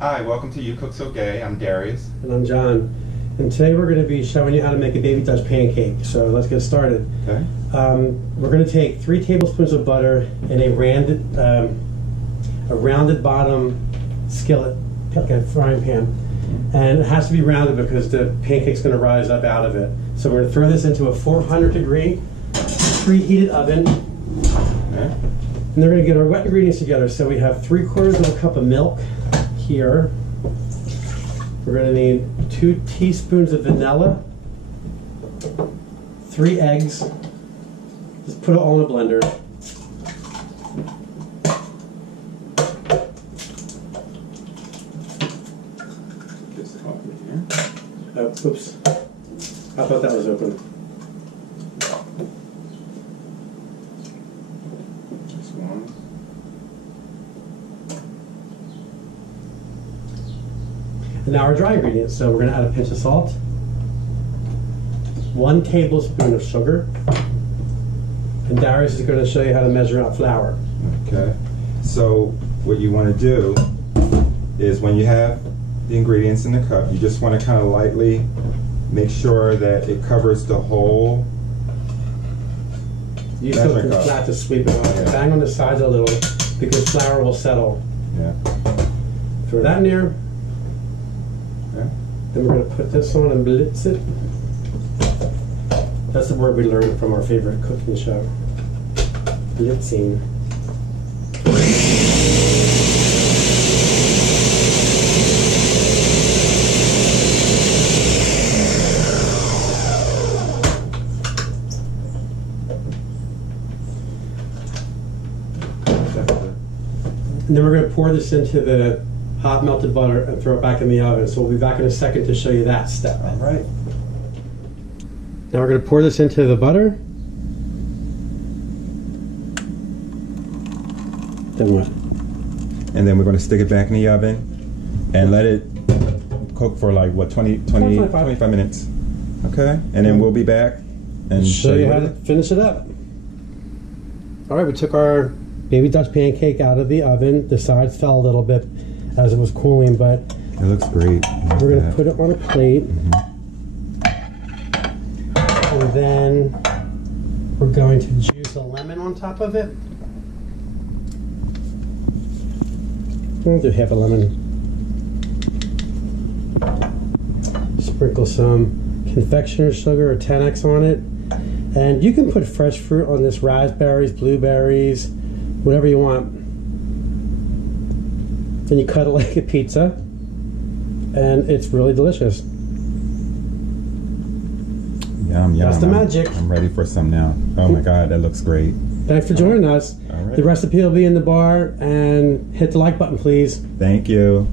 Hi, welcome to You Cook So Gay. I'm Darius. And I'm John. And today we're going to be showing you how to make a baby Dutch pancake. So let's get started. Okay. We're going to take 3 tablespoons of butter in a rounded bottom skillet, like a frying pan. And it has to be rounded because the pancake's going to rise up out of it. So we're going to throw this into a 400-degree preheated oven. Okay. And they're going to get our wet ingredients together. So we have 3/4 of a cup of milk here. We're going to need 2 teaspoons of vanilla, 3 eggs. Just put it all in a blender. Oh, oops. I thought that was open. Just one. And now our dry ingredients. So we're going to add a pinch of salt, 1 tablespoon of sugar, and Darius is going to show you how to measure out flour. Okay. So what you want to do is when you have the ingredients in the cup, you just want to kind of lightly make sure that it covers the whole Use something flat to sweep it off. Yeah. Bang on the sides a little because flour will settle. Yeah. Throw that in there. Okay. Then we're going to put this on and blitz it. That's the word we learned from our favorite cooking show. Blitzing. And then we're going to pour this into the hot melted butter and throw it back in the oven. So we'll be back in a second to show you that step. All right. Now we're going to pour this into the butter. Then what? And then we're going to stick it back in the oven and let it cook for like what, 25 minutes. Okay. And then we'll be back and show you how to finish it up. All right, we took our baby Dutch pancake out of the oven. The sides fell a little bit as it was cooling, but it looks great. We're going to put it on a plate. And then we're going to juice a lemon on top of it. We'll do half a lemon. Sprinkle some confectioner's sugar or 10x on it. And you can put fresh fruit on this, raspberries, blueberries, whatever you want. Then you cut it like a pizza, and it's really delicious. Yum, yum. That's the magic. I'm ready for some now. Oh my God, that looks great. Thanks for joining us. All right. The recipe will be in the bar, and hit the like button, please. Thank you.